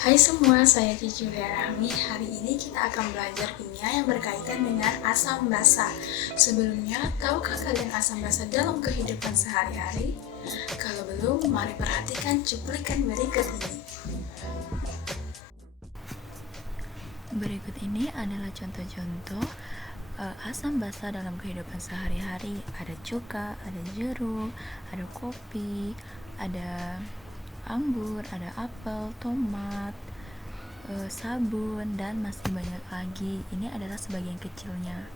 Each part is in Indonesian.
Hai semua, saya Cici Rahmi. Hari ini kita akan belajar kimia yang berkaitan dengan asam basa. Sebelumnya, tahukah kalian asam basa dalam kehidupan sehari-hari? Kalau belum, mari perhatikan cuplikan berikut ini. Berikut ini adalah contoh-contoh asam basa dalam kehidupan sehari-hari. Ada cuka, ada jeruk, ada kopi, ada anggur, ada apel, tomat, sabun, dan masih banyak lagi. Ini adalah sebagian kecilnya.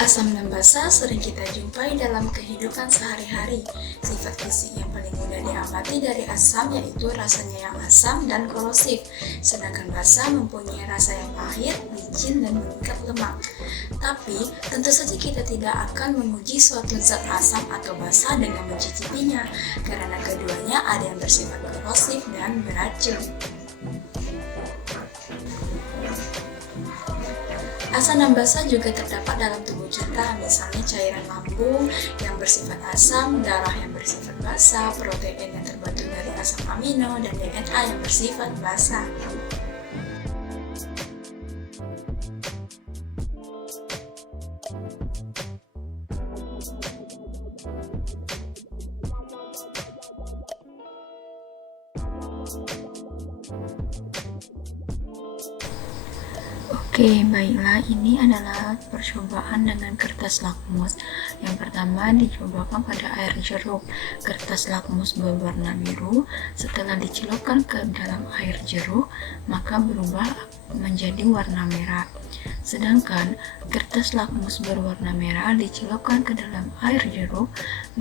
Asam dan basa sering kita jumpai dalam kehidupan sehari-hari. Sifat fisik yang paling mudah diamati dari asam yaitu rasanya yang asam dan korosif, sedangkan basa mempunyai rasa yang pahit, licin, dan mengikat lemak. Tapi, tentu saja kita tidak akan menguji suatu zat asam atau basa dengan mencicipinya, karena keduanya ada yang bersifat korosif dan beracun. Asam dan basa juga terdapat dalam tubuh kita, misalnya cairan lambung yang bersifat asam, darah yang bersifat basa, protein yang terbentuk dari asam amino, dan DNA yang bersifat basa. Oke, baiklah, ini adalah percobaan dengan kertas lakmus. Yang pertama dicobakan pada air jeruk. Kertas lakmus berwarna biru. Setelah dicelupkan ke dalam air jeruk, maka berubah menjadi warna merah. Sedangkan kertas lakmus berwarna merah dicelupkan ke dalam air jeruk,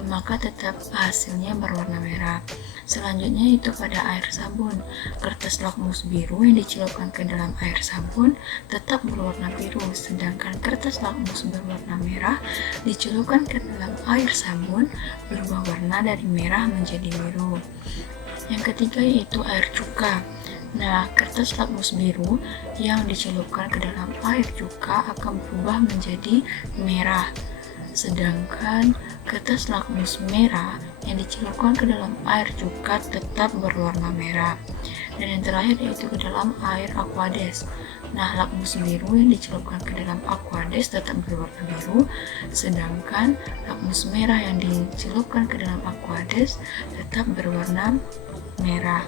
maka tetap hasilnya berwarna merah. Selanjutnya itu pada air sabun. Kertas lakmus biru yang dicelupkan ke dalam air sabun tetap berwarna biru, sedangkan kertas lakmus berwarna merah dicelupkan ke dalam air sabun berubah warna dari merah menjadi biru. Yang ketiga yaitu air cuka. Nah, kertas lakmus biru yang dicelupkan ke dalam air cuka akan berubah menjadi merah, sedangkan kertas lakmus merah yang dicelupkan ke dalam air cuka tetap berwarna merah. Dan yang terakhir yaitu ke dalam air aquades. Nah, lakmus biru yang dicelupkan ke dalam aquades tetap berwarna biru, sedangkan lakmus merah yang dicelupkan ke dalam aquades tetap berwarna merah.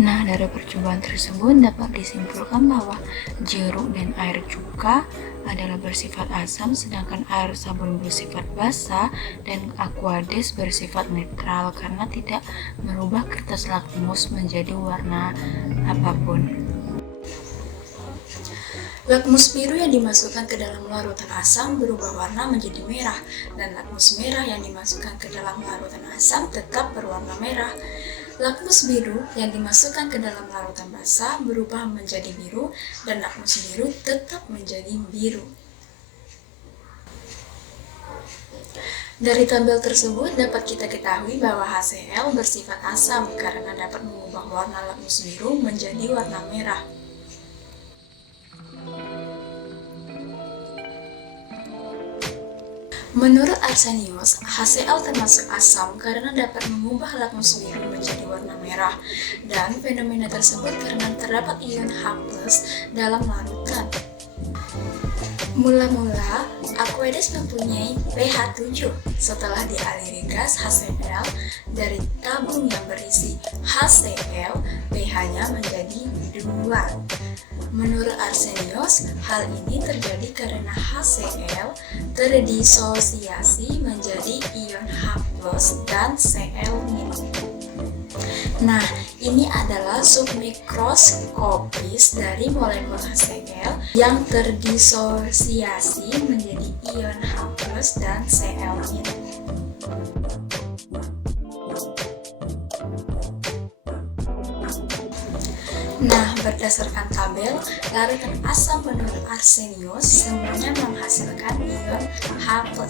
Nah, dari percobaan tersebut dapat disimpulkan bahwa jeruk dan air cuka adalah bersifat asam, sedangkan air sabun bersifat basa dan aquades bersifat netral karena tidak merubah kertas lakmus menjadi warna apapun. Lakmus biru yang dimasukkan ke dalam larutan asam berubah warna menjadi merah, dan lakmus merah yang dimasukkan ke dalam larutan asam tetap berwarna merah. Lakmus biru yang dimasukkan ke dalam larutan basa berubah menjadi biru, dan lakmus biru tetap menjadi biru. Dari tabel tersebut dapat kita ketahui bahwa HCl bersifat asam karena dapat mengubah warna lakmus biru menjadi warna merah. Menurut Arsenius, HCl termasuk asam karena dapat mengubah lakmus biru menjadi warna merah, dan fenomena tersebut karena terdapat ion H+ dalam larutan. Mula-mula, aqueous mempunyai pH 7. Setelah dialiri gas HCl dari tabung yang berisi HCl, pH-nya menjadi 2. Menurut Arsenius, hal ini terjadi karena HCl terdisosiasi menjadi ion H+ dan Cl-. Nah, ini adalah submikroskopis dari molekul HCl yang terdisosiasi menjadi ion H+ dan Cl-. Nah, berdasarkan tabel, larutan asam menurut Arsenius semuanya menghasilkan ion H+.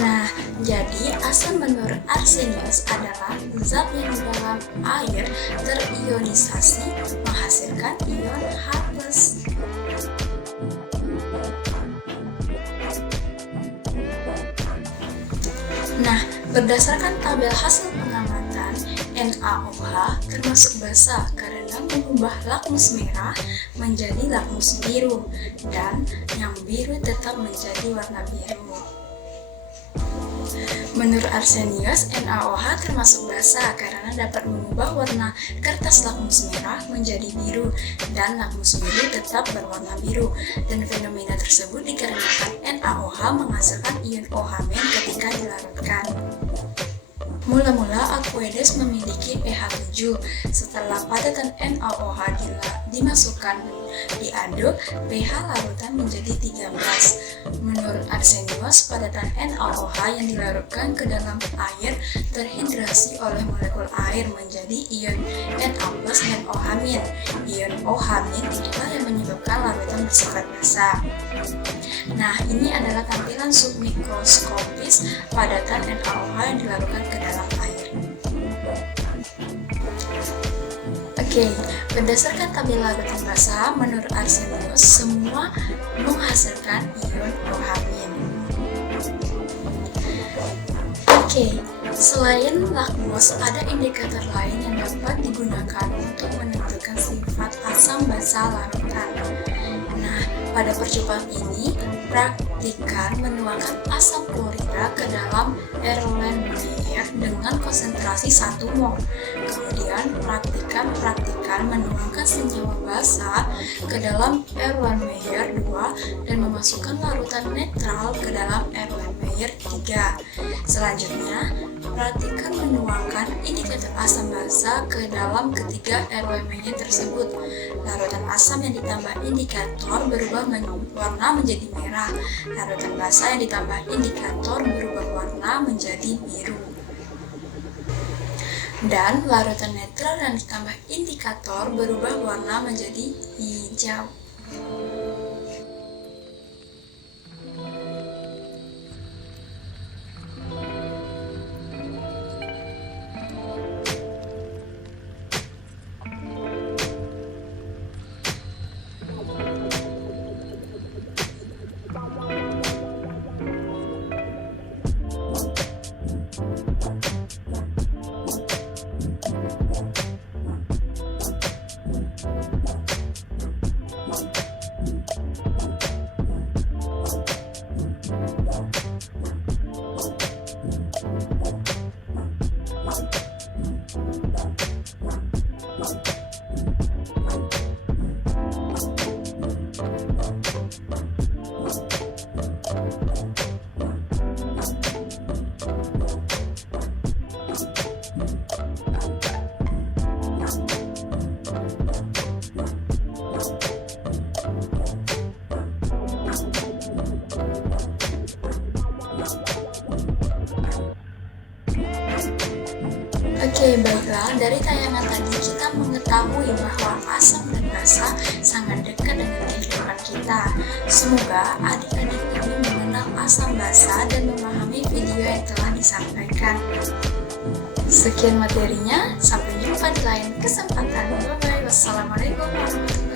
Nah, jadi asam menurut Arsenius adalah zat yang di dalam air terionisasi menghasilkan ion H+. Nah, Berdasarkan tabel hasil pengamatan, NaOH termasuk basa karena mengubah lakmus merah menjadi lakmus biru dan yang biru tetap menjadi warna biru. Menurut Arsenius, NaOH termasuk basa karena dapat mengubah warna kertas lakmus merah menjadi biru dan lakmus biru tetap berwarna biru, dan fenomena tersebut dikarenakan NaOH menghasilkan ion OH- ketika dilarutkan. Mula-mula Aqueous memiliki pH 7. Setelah padatan NaOH dimasukkan diaduk, pH larutan menjadi 13. Menurut Arsenius, padatan NaOH yang dilarutkan ke dalam air terhidrasi oleh molekul air menjadi ion Na+ dan OH-. Ion OH- itulah yang menyebabkan larutan bersifat basa. Nah, ini adalah tampilan submikroskopis padatan NaOH yang dilarutkan ke dalam air. Oke, berdasarkan tabel larutan basa, menurut Arsenius, semua menghasilkan ion OH-. Oke, selain lakmus, ada indikator lain yang dapat digunakan untuk menentukan sifat asam basa larutan. Nah, pada percobaan ini, praktikan menuangkan asam klorida ke dalam Erlenmeyer dengan konsentrasi 1 mol. Kemudian, praktikan menuangkan senyawa basa ke dalam Erlenmeyer 2 dan memasukkan larutan netral ke dalam Erlenmeyer 3. Selanjutnya, praktikan menuangkan indikator asam basa ke dalam ketiga Erlenmeyer tersebut. Larutan asam yang ditambah indikator berubah warna menjadi merah. Larutan basa yang ditambah indikator berubah warna menjadi biru. Dan larutan netral yang ditambah indikator berubah warna menjadi hijau. Oke, baiklah, dari tayangan tadi kita mengetahui bahwa asam dan basa sangat dekat dengan kehidupan kita. Semoga adik-adik ini mengenal asam basa dan memahami video yang telah disampaikan. Sekian materinya, sampai jumpa di lain kesempatan. Bye-bye, wassalamualaikum warahmatullahi wabarakatuh.